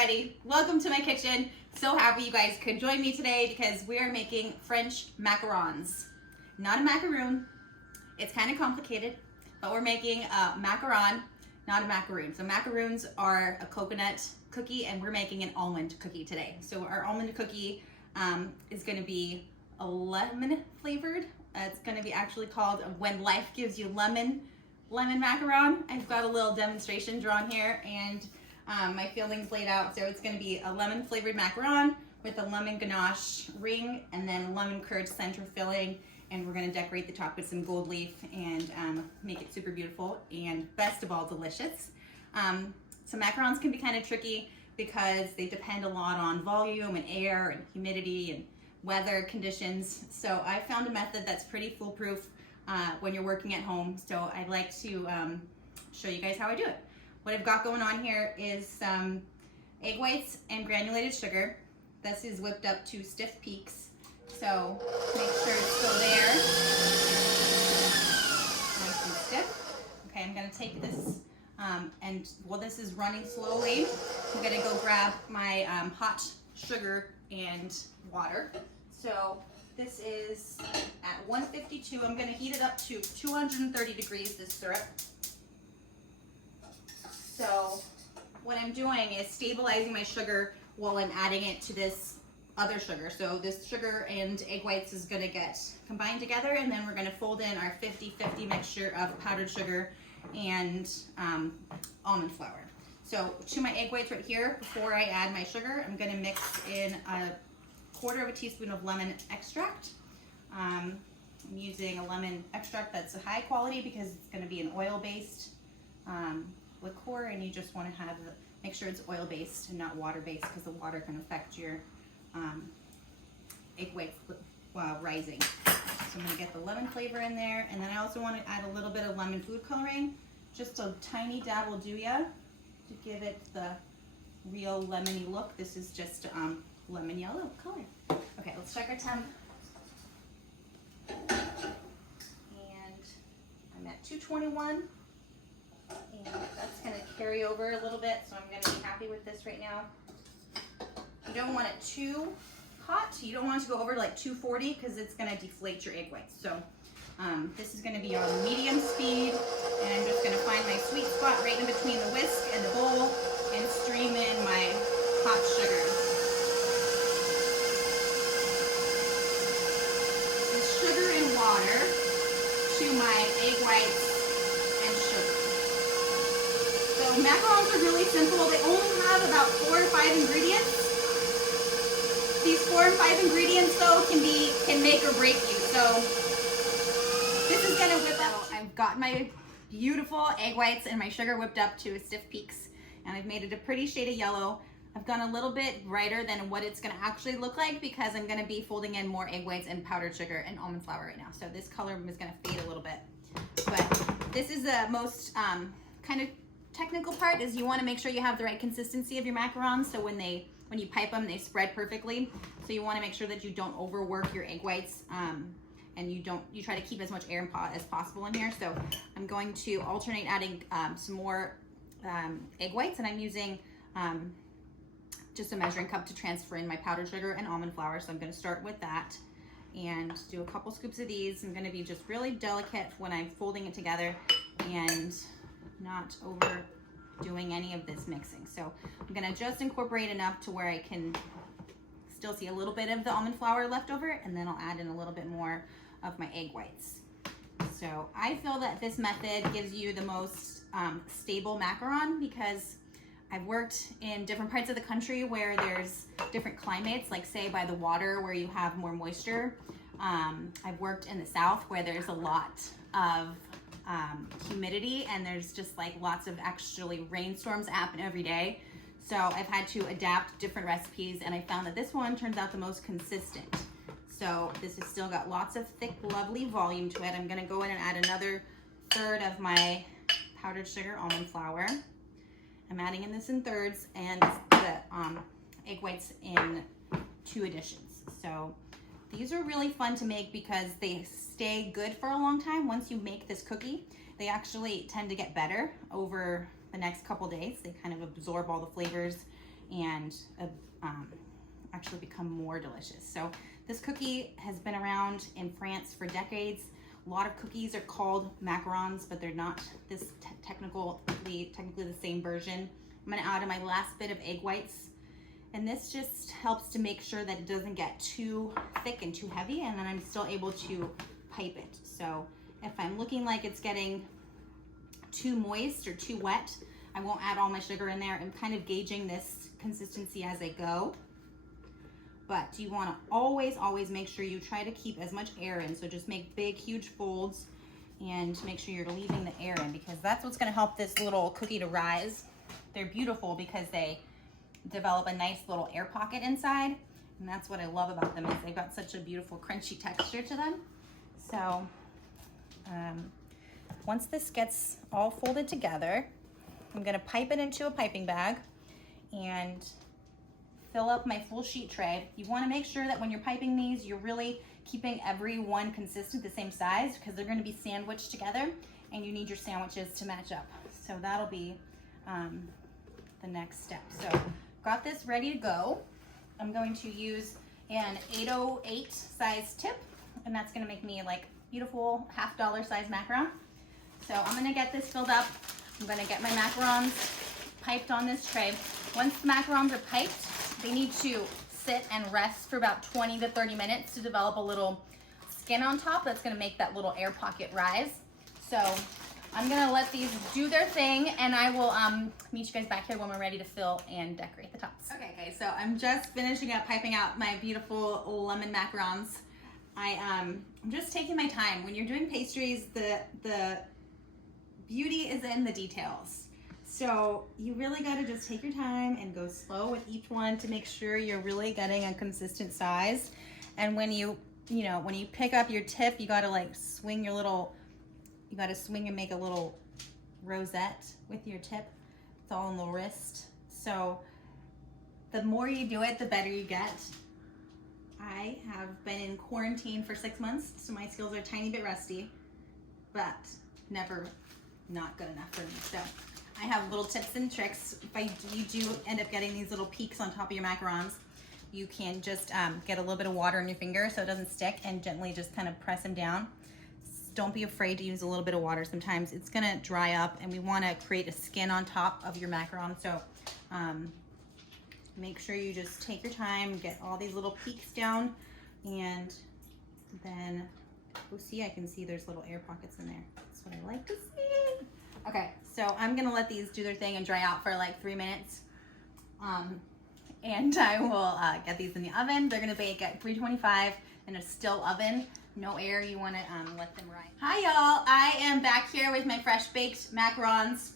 everybody, welcome to my kitchen. So happy you guys could join me today because we are making French macarons. Not a macaroon, it's kind of complicated, but we're making a macaron, not a macaroon. So macaroons are a coconut cookie and we're making an almond cookie today. So our almond cookie is going to be a lemon flavored. It's going to be actually called When Life Gives You Lemon macaron. I've got a little demonstration drawn here and my fillings laid out. So it's going to be a lemon flavored macaron with a lemon ganache ring and then a lemon curd center filling. And we're going to decorate the top with some gold leaf and make it super beautiful and best of all, delicious. So macarons can be kind of tricky because they depend a lot on volume and air and humidity and weather conditions. So I found a method that's pretty foolproof when you're working at home. So I'd like to show you guys how I do it. What I've got going on here is some egg whites and granulated sugar. This is whipped up to stiff peaks. So make sure it's still there. Nice and stiff. Okay, I'm gonna take this and while this is running slowly, I'm gonna go grab my hot sugar and water. So this is at 152. I'm gonna heat it up to 230 degrees, this syrup. So what I'm doing is stabilizing my sugar while I'm adding it to this other sugar. So this sugar and egg whites is gonna get combined together and then we're gonna fold in our 50-50 mixture of powdered sugar and almond flour. So to my egg whites right here, before I add my sugar, I'm gonna mix in a quarter of a teaspoon of lemon extract. I'm using a lemon extract that's a high quality because it's gonna be an oil-based liqueur, and you just want to make sure it's oil-based and not water-based because the water can affect your egg whites rising. So I'm going to get the lemon flavor in there, and then I also want to add a little bit of lemon food coloring. Just a tiny dab will do ya to give it the real lemony look. This is just lemon yellow color. Okay, let's check our temp. And I'm at 221. And that's going to carry over a little bit, so I'm going to be happy with this right now. You don't want it too hot. You don't want it to go over to like 240 because it's going to deflate your egg whites. So this is going to be on medium speed, and I'm just going to find my sweet spot right in between the whisk and the bowl and stream in my hot sugar. It's sugar and water to my egg whites and sugar. So macarons are really simple. They only have about 4 to 5 ingredients. These 4 and 5 ingredients though can make or break you. So this is gonna whip up. I've got my beautiful egg whites and my sugar whipped up to stiff peaks, and I've made it a pretty shade of yellow. I've gone a little bit brighter than what it's gonna actually look like because I'm gonna be folding in more egg whites and powdered sugar and almond flour right now. So this color is gonna fade a little bit. But this is the most kind of technical part is you want to make sure you have the right consistency of your macarons, so when you pipe them, they spread perfectly. So you want to make sure that you don't overwork your egg whites, and you try to keep as much air as possible in here. So I'm going to alternate adding some more egg whites, and I'm using just a measuring cup to transfer in my powdered sugar and almond flour. So I'm going to start with that and do a couple scoops of these. I'm going to be just really delicate when I'm folding it together and not overdoing any of this mixing. So I'm gonna just incorporate enough to where I can still see a little bit of the almond flour left over, and then I'll add in a little bit more of my egg whites. So I feel that this method gives you the most stable macaron because I've worked in different parts of the country where there's different climates, like say by the water where you have more moisture. I've worked in the South where there's a lot of humidity, and there's just like lots of actually rainstorms happen every day. So I've had to adapt different recipes, and I found that this one turns out the most consistent. So this has still got lots of thick, lovely volume to it. I'm gonna go in and add another third of my powdered sugar almond flour. I'm adding in this in thirds, and the egg whites in 2 additions. So these are really fun to make because they stay good for a long time. Once you make this cookie, they actually tend to get better over the next couple days. They kind of absorb all the flavors and actually become more delicious. So this cookie has been around in France for decades. A lot of cookies are called macarons, but they're not this technically the same version. I'm gonna add my last bit of egg whites, and this just helps to make sure that it doesn't get too thick and too heavy, and then I'm still able to pipe it. So if I'm looking like it's getting too moist or too wet, I won't add all my sugar in there. I'm kind of gauging this consistency as I go. But you want to always make sure you try to keep as much air in. So just make big, huge folds and make sure you're leaving the air in, because that's what's going to help this little cookie to rise. They're beautiful because they develop a nice little air pocket inside. And that's what I love about them, is they've got such a beautiful crunchy texture to them. So once this gets all folded together, I'm going to pipe it into a piping bag and fill up my full sheet tray. You want to make sure that when you're piping these, you're really keeping every one consistent, the same size, because they're going to be sandwiched together and you need your sandwiches to match up. So that'll be the next step. So got this ready to go. I'm going to use an 808 size tip, and that's going to make me like beautiful $50 size macaron. So I'm going to get this filled up. I'm going to get my macarons piped on this tray. Once the macarons are piped, they need to sit and rest for about 20 to 30 minutes to develop a little skin on top that's going to make that little air pocket rise. So I'm going to let these do their thing, and I will meet you guys back here when we're ready to fill and decorate the tops. Okay, guys, so I'm just finishing up piping out my beautiful lemon macarons. I'm just taking my time. When you're doing pastries, the beauty is in the details. So you really got to just take your time and go slow with each one to make sure you're really getting a consistent size. And when you pick up your tip, you got to like swing your little, you got to swing and make a little rosette with your tip. It's all in the wrist. So the more you do it, the better you get. I have been in quarantine for 6 months, so my skills are a tiny bit rusty, but never not good enough for me. So I have little tips and tricks. If you do end up getting these little peaks on top of your macarons, you can just get a little bit of water on your finger so it doesn't stick, and gently just kind of press them down. Don't be afraid to use a little bit of water. Sometimes it's gonna dry up, and we wanna create a skin on top of your macaron. So make sure you just take your time, get all these little peaks down, and then, oh, see, I can see there's little air pockets in there. That's what I like to see. Okay, so I'm gonna let these do their thing and dry out for like 3 minutes. And I will get these in the oven. They're gonna bake at 325 in a still oven. No air, you wanna let them rise. Hi y'all, I am back here with my fresh baked macarons.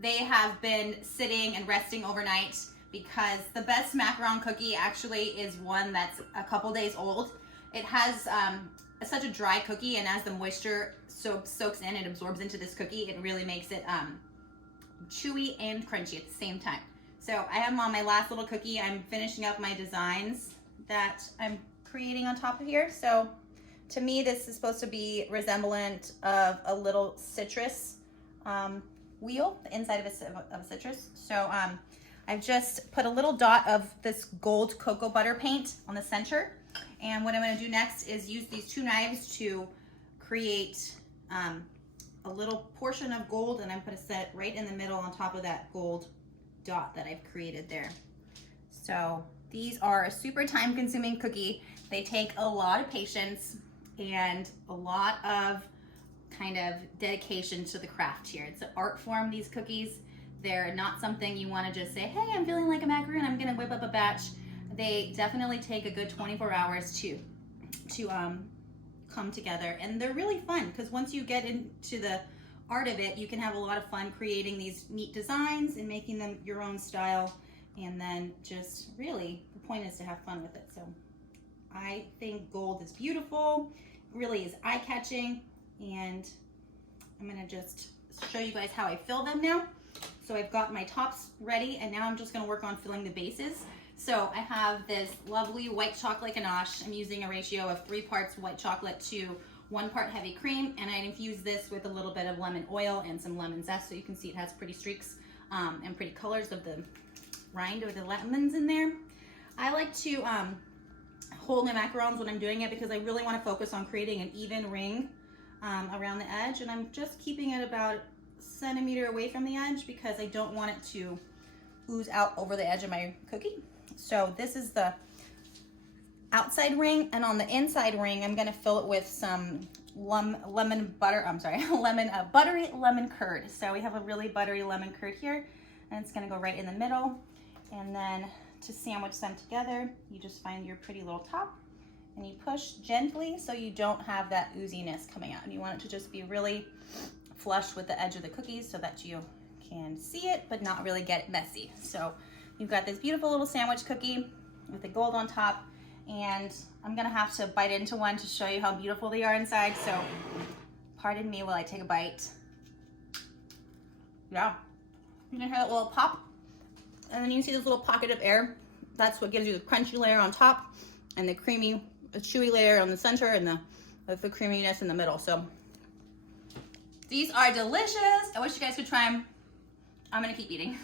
They have been sitting and resting overnight, because the best macaron cookie actually is one that's a couple days old. It has such a dry cookie, and as the moisture soaks in and absorbs into this cookie, it really makes it chewy and crunchy at the same time. So I have on my last little cookie. I'm finishing up my designs that I'm creating on top of here. So to me, this is supposed to be resemblant of a little citrus wheel, the inside of a citrus. So I've just put a little dot of this gold cocoa butter paint on the center. And what I'm gonna do next is use these 2 knives to create a little portion of gold, and I'm gonna set it right in the middle on top of that gold dot that I've created there. So these are a super time-consuming cookie. They take a lot of patience and a lot of kind of dedication to the craft here. It's an art form, these cookies. They're not something you want to just say, hey, I'm feeling like a macaron, I'm gonna whip up a batch. They definitely take a good 24 hours to come together, and they're really fun, because once you get into the art of it, you can have a lot of fun creating these neat designs and making them your own style, and then just really the point is to have fun with it. So I think gold is beautiful, really is eye-catching, and I'm gonna just show you guys how I fill them now. So I've got my tops ready, and now I'm just gonna work on filling the bases. So I have this lovely white chocolate ganache. I'm using a ratio of 3 parts white chocolate to 1 part heavy cream, and I infuse this with a little bit of lemon oil and some lemon zest, so you can see it has pretty streaks and pretty colors of the rind or the lemons in there. I like to hold my macarons when I'm doing it because I really want to focus on creating an even ring around the edge, and I'm just keeping it about a centimeter away from the edge because I don't want it to ooze out over the edge of my cookie. So this is the outside ring, and on the inside ring I'm going to fill it with some buttery lemon curd. So we have a really buttery lemon curd here, and it's going to go right in the middle. And then to sandwich them together, you just find your pretty little top and you push gently so you don't have that ooziness coming out. And you want it to just be really flush with the edge of the cookies so that you can see it but not really get messy. So you've got this beautiful little sandwich cookie with the gold on top, and I'm gonna have to bite into one to show you how beautiful they are inside. So pardon me while I take a bite. Yeah, you can hear that little pop, and then you see this little pocket of air. That's what gives you the crunchy layer on top and the creamy, chewy layer on the center, and the creaminess in the middle. So these are delicious. I wish you guys could try them. I'm gonna keep eating.